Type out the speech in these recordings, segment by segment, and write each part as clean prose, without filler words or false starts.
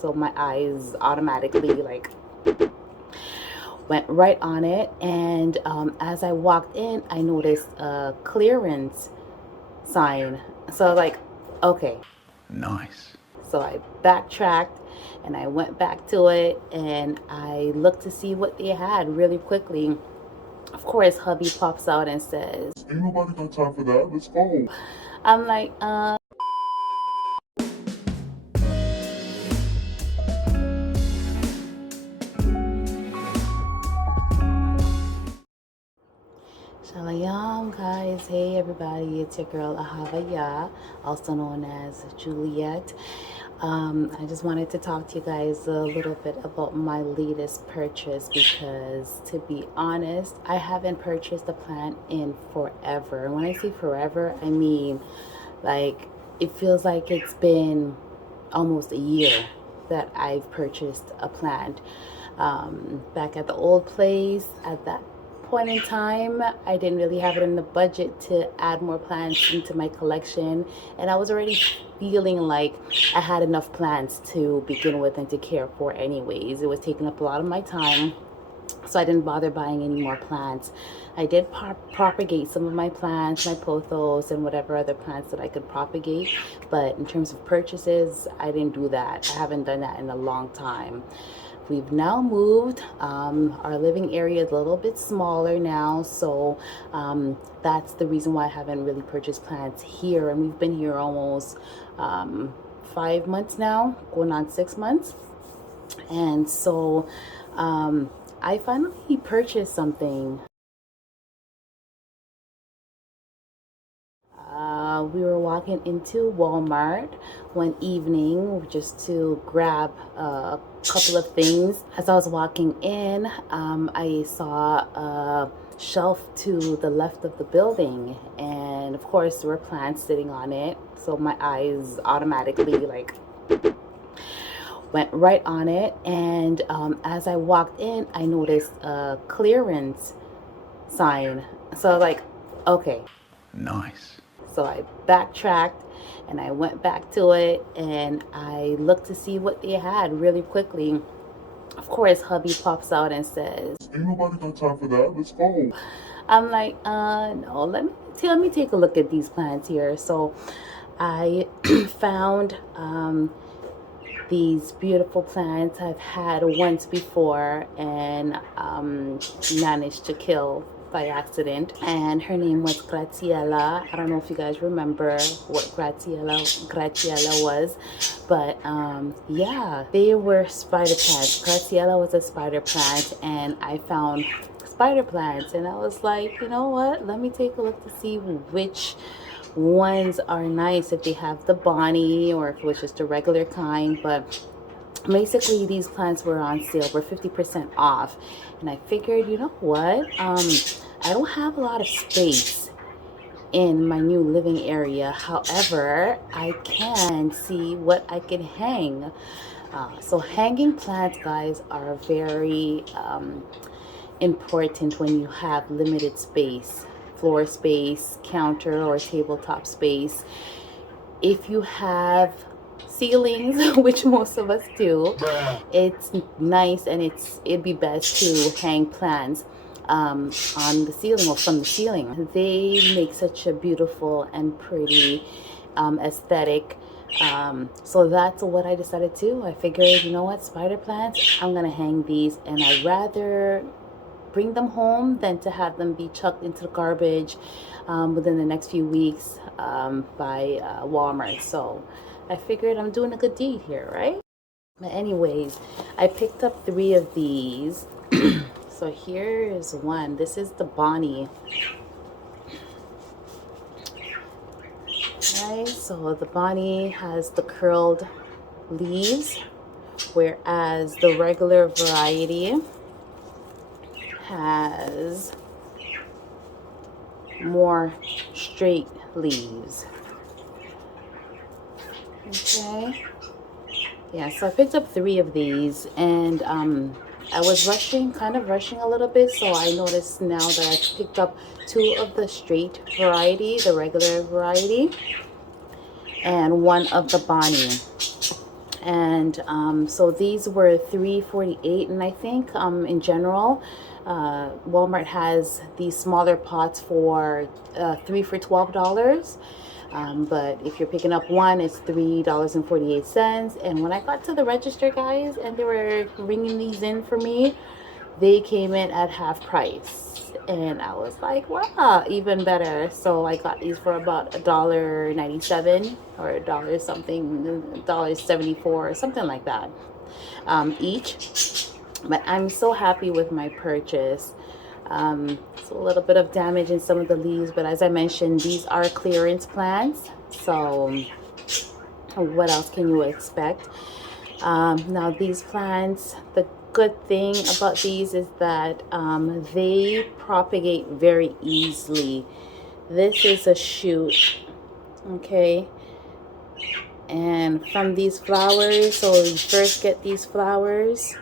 so my eyes automatically like went right on it. And as I walked in, I noticed a clearance sign. So I was like, okay, Nice. so I backtracked and I went back to it and I looked to see what they had really quickly. Of course, hubby pops out and says, "Ain't nobody got time for that. Let's go." I'm like, Shalom, guys. Hey, everybody. It's your girl, Ahavaya, also known as Juliet. I just wanted to talk to you guys a little bit about my latest purchase because, to be honest, I haven't purchased a plant in forever. And when I say forever, I mean like it feels like it's been almost a year that I've purchased a plant. Back at the old place, at that point in time, I didn't really have it in the budget to add more plants into my collection, and I was already feeling like I had enough plants to begin with and to care for anyways. It was taking up a lot of my time, so I didn't bother buying any more plants. I did propagate some of my plants, my pothos and whatever other plants that I could propagate, but in terms of purchases, I didn't do that. I haven't done that in a long time. We've now moved. Our living area is a little bit smaller now, so that's the reason why I haven't really purchased plants here. And we've been here almost 5 months now, going on 6 months. And so I finally purchased something. We were walking into Walmart one evening just to grab a couple of things. As I was walking in, I saw a shelf to the left of the building, and of course there were plants sitting on it, so my eyes automatically like went right on it. And as I walked in, I noticed a clearance sign. So I was like, okay. Nice. So I backtracked and I went back to it and I looked to see what they had really quickly. Of course, hubby pops out and says, "Ain't nobody got time for that. Let's go." I'm like, no, let me take a look at these plants here. So I found these beautiful plants I've had once before and managed to kill by accident. And her name was Graziella. I don't know if you guys remember what Graziella was, but yeah, they were spider plants. Graziella was a spider plant, and I found spider plants, and I was like, you know what? Let me take a look to see which ones are nice, if they have the Bonnie or if it was just a regular kind. But basically these plants were on sale, were 50% off, and I figured, you know what, I don't have a lot of space in my new living area. However, I can see what I can hang. So hanging plants, guys, are very important when you have limited space, floor space, counter or tabletop space. If you have ceilings, which most of us do, it's nice and it'd be best to hang plants on the ceiling or from the ceiling. They make such a beautiful and pretty aesthetic. So that's what I decided to. I figured, you know what, spider plants, I'm gonna hang these, and I'd rather bring them home than to have them be chucked into the garbage within the next few weeks by Walmart. So I figured I'm doing a good deed here, right? But anyways, I picked up 3 of these. So here is one. This is the Bonnie. Right, so the Bonnie has the curled leaves, whereas the regular variety has more straight leaves. Okay, yeah, so I picked up 3 of these, and I was kind of rushing a little bit, so I noticed now that I picked up 2 of the straight variety, the regular variety, and 1 of the Bonnie. And so these were $3.48, and I think in general Walmart has these smaller pots for 3 for $12. But if you're picking up one, it's $3.48. And when I got to the register, guys, and they were ringing these in for me, they came in at half price. And I was like, wow, even better. So I got these for about $1.97 or a dollar something, $1.74, something like that, each. But I'm so happy with my purchase. It's a little bit of damage in some of the leaves, but as I mentioned, these are clearance plants. So what else can you expect? Now these plants, the good thing about these is that they propagate very easily. This is a shoot, okay, and from these flowers, so you first get these flowers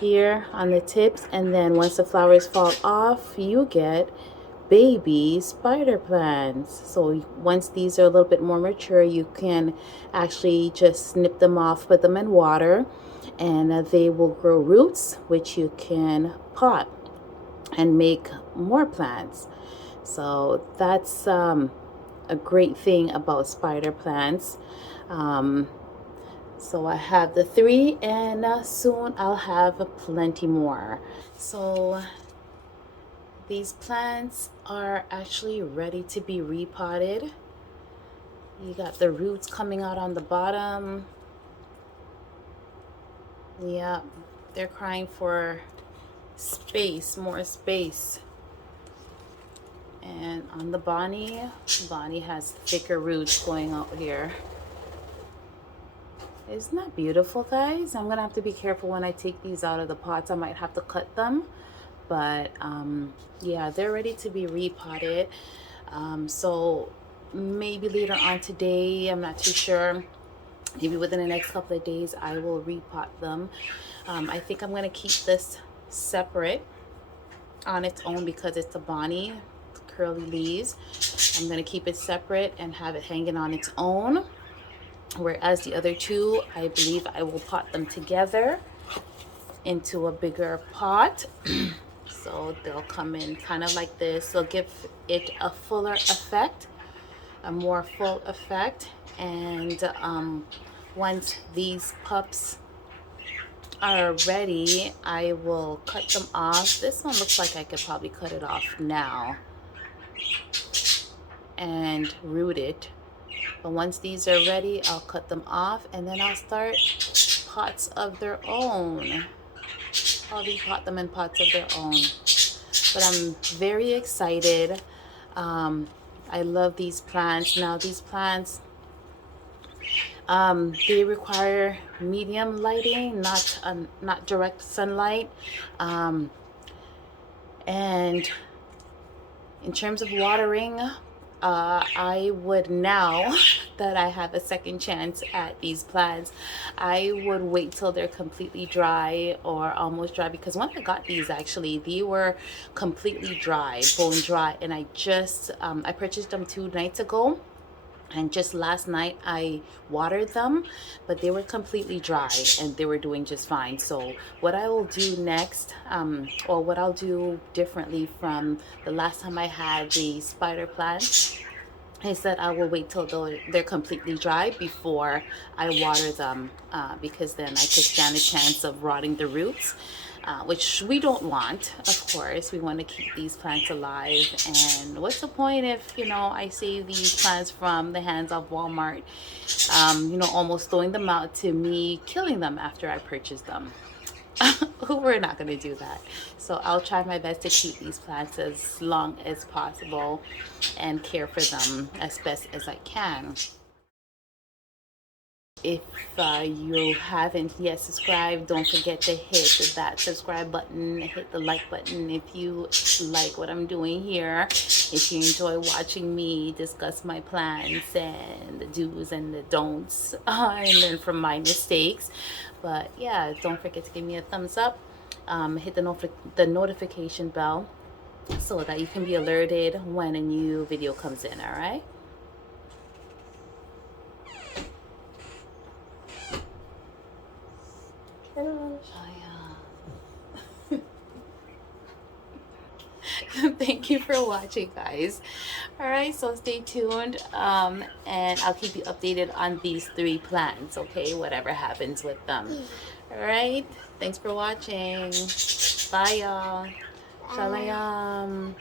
here on the tips, and then once the flowers fall off, you get baby spider plants. So once these are a little bit more mature, you can actually just snip them off, put them in water, and they will grow roots, which you can pot and make more plants. So that's a great thing about spider plants. So I have the 3, and soon I'll have plenty more. So these plants are actually ready to be repotted. You got the roots coming out on the bottom. Yeah, they're crying for space, more space. And on the Bonnie has thicker roots going out here. Isn't that beautiful, guys? I'm gonna have to be careful when I take these out of the pots. I might have to cut them, but yeah, they're ready to be repotted. So maybe later on today, I'm not too sure, maybe within the next couple of days, I will repot them. I think I'm gonna keep this separate on its own because it's a Bonnie, curly leaves. I'm gonna keep it separate and have it hanging on its own. Whereas the other two, I believe I will pot them together into a bigger pot. So they'll come in kind of like this. They'll give it a fuller effect, a more full effect. And once these pups are ready, I will cut them off. This one looks like I could probably cut it off now and root it. But once these are ready, I'll cut them off, and then I'll start pots of their own. I'll repot them in pots of their own. But I'm very excited. I love these plants. Now these plants, they require medium lighting, not direct sunlight. And in terms of watering, I would, now that I have a second chance at these plants, I would wait till they're completely dry or almost dry, because when I got these, actually they were completely dry, bone dry, and I just I purchased them 2 nights ago, and just last night I watered them, but they were completely dry and they were doing just fine. So what I will do next, or what I'll do differently from the last time I had the spider plants, is that I will wait till they're completely dry before I water them, because then I could stand a chance of rotting the roots, which we don't want. Of course, we want to keep these plants alive. And what's the point if, I save these plants from the hands of Walmart, almost throwing them out to me killing them after I purchase them? We're not going to do that. So I'll try my best to keep these plants as long as possible and care for them as best as I can. If you haven't yet subscribed, don't forget to hit that subscribe button, hit the like button if you like what I'm doing here, if you enjoy watching me discuss my plans and the do's and the don'ts, and learn from my mistakes. But yeah, don't forget to give me a thumbs up, hit the notification bell so that you can be alerted when a new video comes in. All right. thank you for watching, guys. All right, so stay tuned, and I'll keep you updated on these 3 plants, okay, whatever happens with them. All right, thanks for watching. Bye, y'all. Shalom.